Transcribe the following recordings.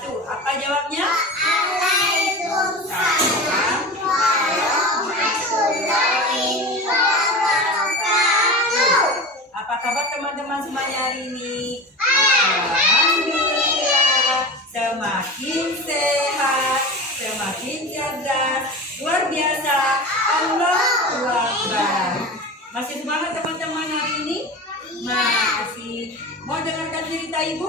wabarakatuh. Apa jawabnya? Waalaikumsalam warahmatullahi wabarakatuh. Apa kabar teman-teman semuanya hari ini? Alhamdulillah, semakin sehat, semakin cerdas, luar biasa. Allahu Akbar. Masih semangat teman-teman hari ini? Masih. Mau dengarkan cerita ibu?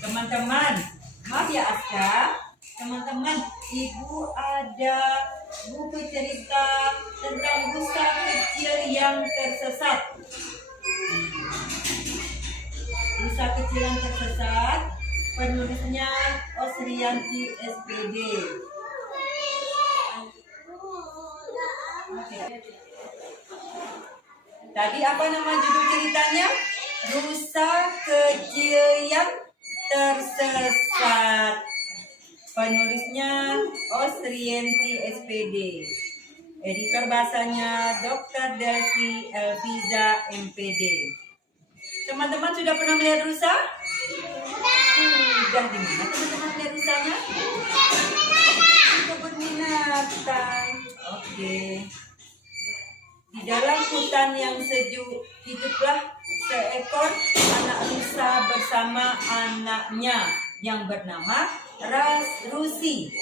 Teman-teman, maaf ya Aska, teman-teman, ibu ada buku cerita tentang rusa kecil yang tersesat. Rusa kecil yang tersesat, penulisnya Osriyanti SPD. Tadi apa nama judul ceritanya? Rusa kecil yang tersesat. Penulisnya Osriyanti SPD. Editor bahasanya Dr. Delvi Elviza MPD. Teman-teman sudah pernah melihat rusa? Sudah. Di mana teman-teman melihat rusanya? Di kebun binatang. Oke. Di dalam hutan yang sejuk, hiduplah seekor anak rusa bersama anaknya yang bernama Rusi.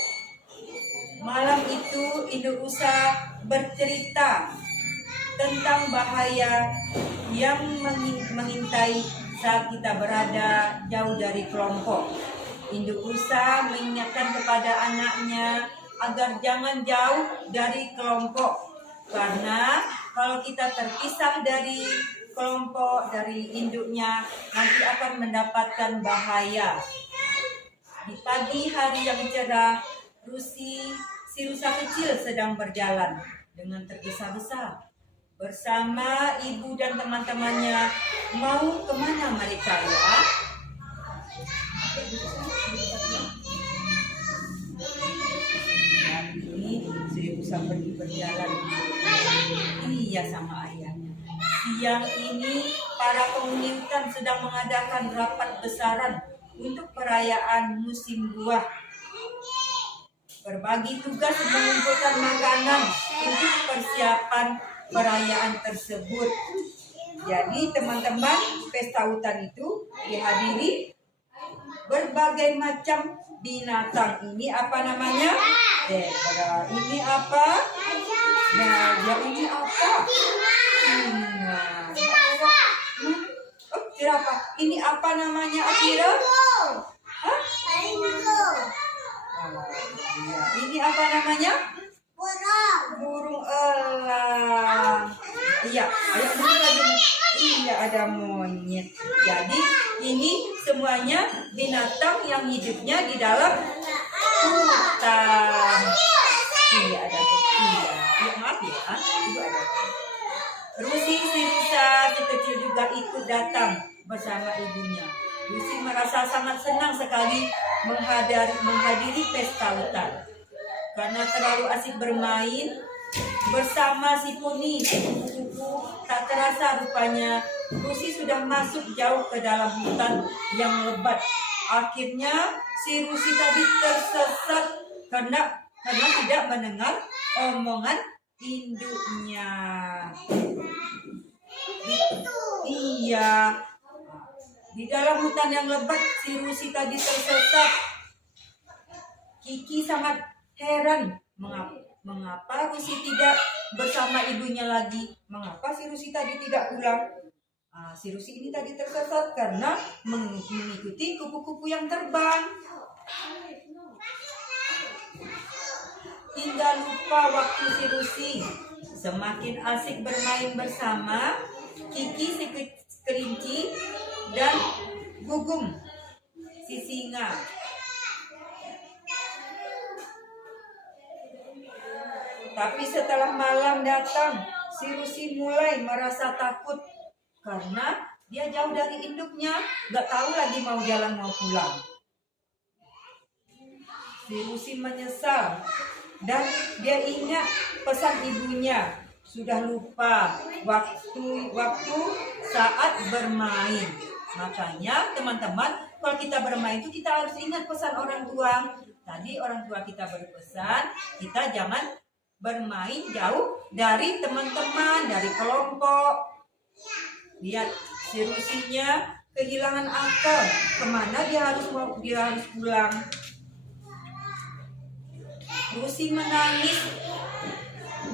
Malam itu induk rusa bercerita tentang bahaya yang mengintai saat kita berada jauh dari kelompok. Induk rusa mengingatkan kepada anaknya agar jangan jauh dari kelompok, karena kalau kita terpisah dari kelompok, dari induknya, nanti akan mendapatkan bahaya. Di pagi hari yang cerah, si rusa kecil sedang berjalan dengan tergesa-gesa bersama ibu dan teman-temannya. Mau kemana mereka ya? Dan ini si rusa pergi berjalan. Iya, sama ayahnya. Siang ini para penghuni hutan sedang mengadakan rapat besaran untuk perayaan musim buah. Berbagi tugas mengumpulkan makanan untuk persiapan perayaan tersebut. Jadi teman-teman, pesta hutan itu dihadiri berbagai macam binatang. Ini apa namanya? Zebra. Ini apa? Gajah. Ini apa? Oh, jerapah. Ini apa namanya, Akira? Hah? Ini apa namanya? Burung elang. Iya, ada monyet. Iya, ada monyet. Jadi ini semuanya binatang yang hidupnya di dalam hutan. Iya, ada iya. Ya, maaf ya, itu ada. Rusi si rusa si kecil juga ikut datang bersama ibunya. Rusi merasa sangat senang sekali menghadiri pesta hutan. Karena terlalu asik bermain bersama si poni, si kupu-kupu, tak terasa rupanya Rusi sudah masuk jauh ke dalam hutan yang lebat. Akhirnya si Rusi tadi tersesat karena tidak mendengar omongan induknya. Iya, di dalam hutan yang lebat si Rusi tadi tersesat. Kiki sangat heran mengapa Rusi tidak bersama ibunya lagi. Mengapa si Rusi tadi tidak pulang? Si Rusi ini tadi tersesat karena mengikuti kupu-kupu yang terbang. Hingga lupa waktu si Rusi. Semakin asik bermain bersama Kiki si kelinci dan Gugum si singa. Tapi setelah malam datang, si Rusi mulai merasa takut karena dia jauh dari induknya, gak tahu lagi mau jalan mau pulang. Si Rusi menyesal dan dia ingat pesan ibunya, sudah lupa waktu saat bermain. Makanya teman-teman, kalau kita bermain itu kita harus ingat pesan orang tua. Tadi orang tua kita berpesan, kita jangan bermain jauh dari teman-teman, dari kelompok. Lihat si Rusinya kehilangan akal. Kemana dia harus pulang? Rusi menangis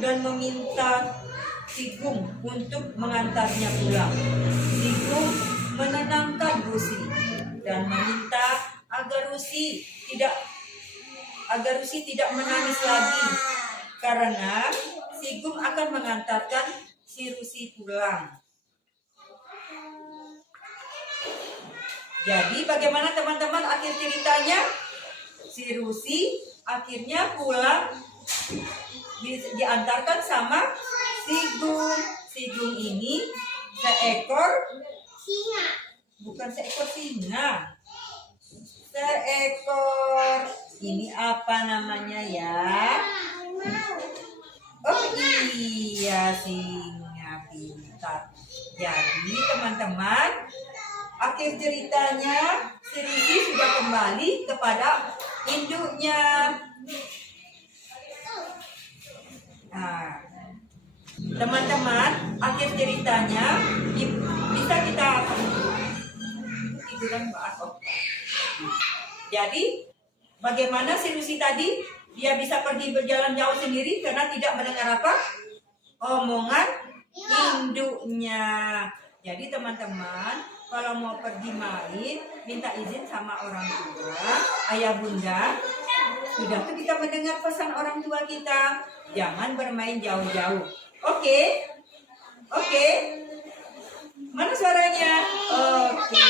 dan meminta Sigum untuk mengantarnya pulang. Sigum menenangkan Rusi dan meminta agar Rusi tidak menangis lagi, karena Sigum akan mengantarkan si Rusi pulang. Jadi bagaimana teman-teman akhir ceritanya? Si Rusi akhirnya pulang diantarkan sama Sigum. Sigum ini seekor singa. Bukan seekor singa. Seekor ini apa namanya ya? Oh iya, singa pintar. Jadi teman-teman, akhir ceritanya si Rusi sudah kembali kepada induknya. Nah, teman-teman, akhir ceritanya bisa kita tiduran Mbak. Jadi bagaimana si Rusi tadi? Dia bisa pergi berjalan jauh sendiri karena tidak mendengar apa? Omongan induknya. Jadi teman-teman, kalau mau pergi main, minta izin sama orang tua, ayah bunda. Sudah tuh kita mendengar pesan orang tua kita. Jangan bermain jauh-jauh. Oke? Oke? Mana suaranya? Oke.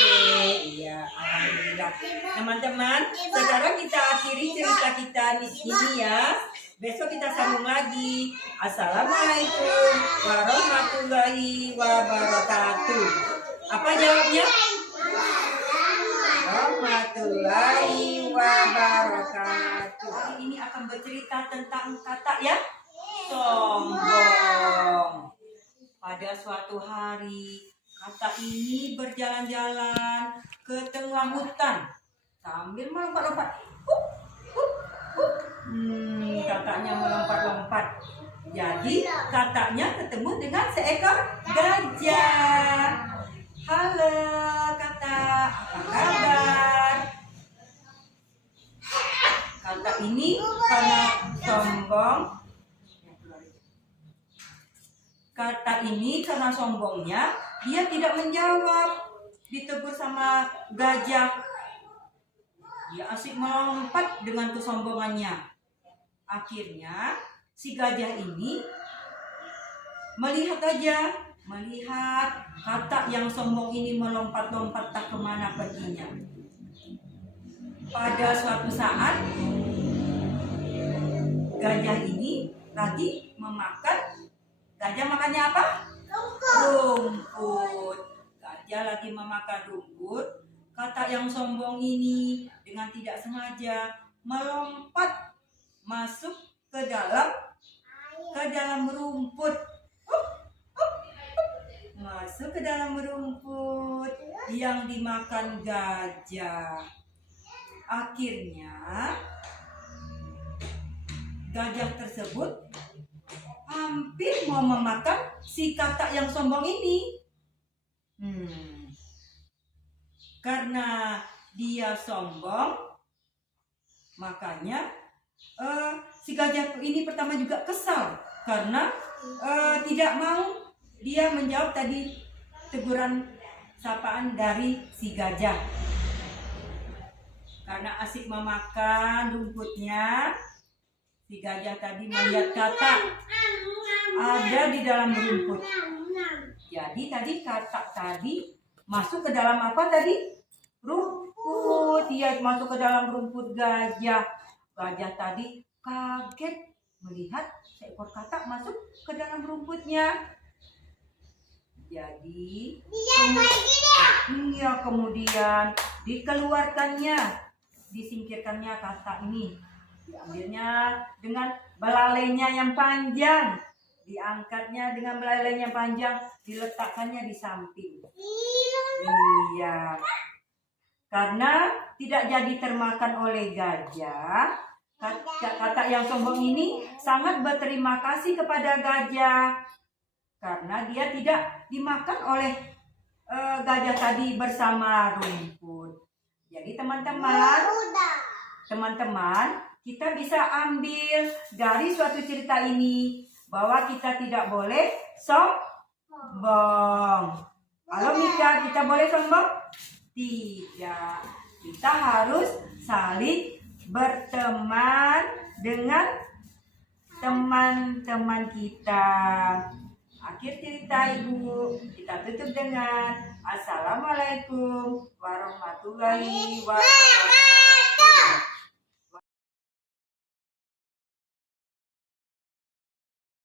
Iya, alhamdulillah. Teman-teman, sekarang kita akhiri cerita kita ini ya. Besok kita sambung lagi. Assalamualaikum warahmatullahi wabarakatuh. Apa jawabnya? Warahmatullahi wabarakatuh. Ini akan bercerita tentang kata ya, sombong. Pada suatu hari, kata ini berjalan-jalan ke tengah hutan sambil melompat-lompat. Katanya melompat-lompat. Jadi katanya ketemu dengan seekor gajah. Halo kata, apa kabar? Kata ini karena sombong. Kata ini karena sombongnya dia tidak menjawab. Ditegur sama gajah. Dia asik melompat dengan kesombongannya. Akhirnya si gajah ini melihat kata yang sombong ini melompat-lompat tak kemana perginya. Pada suatu saat gajah ini lagi gajah makannya apa? Rumput. Gajah lagi memakan rumput. Kata yang sombong ini dengan tidak sengaja melompat masuk ke dalam rumput. Masuk ke dalam rumput yang dimakan gajah. Akhirnya gajah tersebut hampir mau memakan si kata yang sombong ini. Karena dia sombong, makanya si gajah ini pertama juga kesal karena tidak mau dia menjawab tadi teguran sapaan dari si gajah. Karena asik memakan rumputnya, si gajah tadi melihat kata ada di dalam rumput. Jadi tadi kata tadi masuk ke dalam apa tadi? Rumput. Dia masuk ke dalam rumput gajah. Gajah tadi kaget melihat seekor katak masuk ke dalam rumputnya. Jadi kemudian dikeluarkannya, disingkirkannya katak ini. Diambilnya dengan belalainya yang panjang. Diangkatnya dengan belalainya yang panjang, diletakkannya di samping. Iya. Karena tidak jadi termakan oleh gajah, katak yang sombong ini sangat berterima kasih kepada gajah karena dia tidak dimakan oleh gajah tadi bersama rumput. Jadi teman-teman, kita bisa ambil dari suatu cerita ini bahwa kita tidak boleh sombong. Halo Mika, kita boleh sombong? Tidak. Kita harus saling berteman dengan teman-teman kita. Akhir cerita Ibu, kita tutup dengan Assalamualaikum warahmatullahi wabarakatuh.